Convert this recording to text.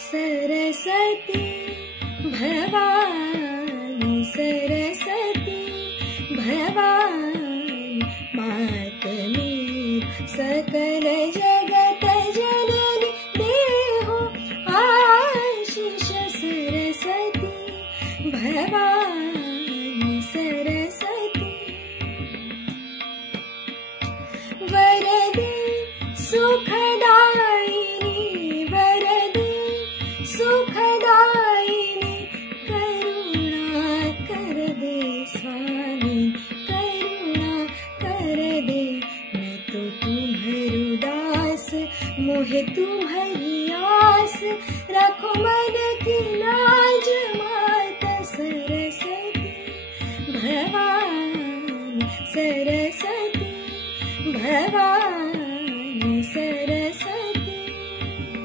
सरस्वती भवानी सरस्वती भवानी मातमी सकल जगत जननी देहो आशीष सरस्वती भवानी सरस्वती वरदे सुखदायिनी वरदे सुखदायिनी करुणा कर दे स्वामी करुणा कर दे। मैं तो तुम्हारी दास मोहे तुम्हारी आस रखो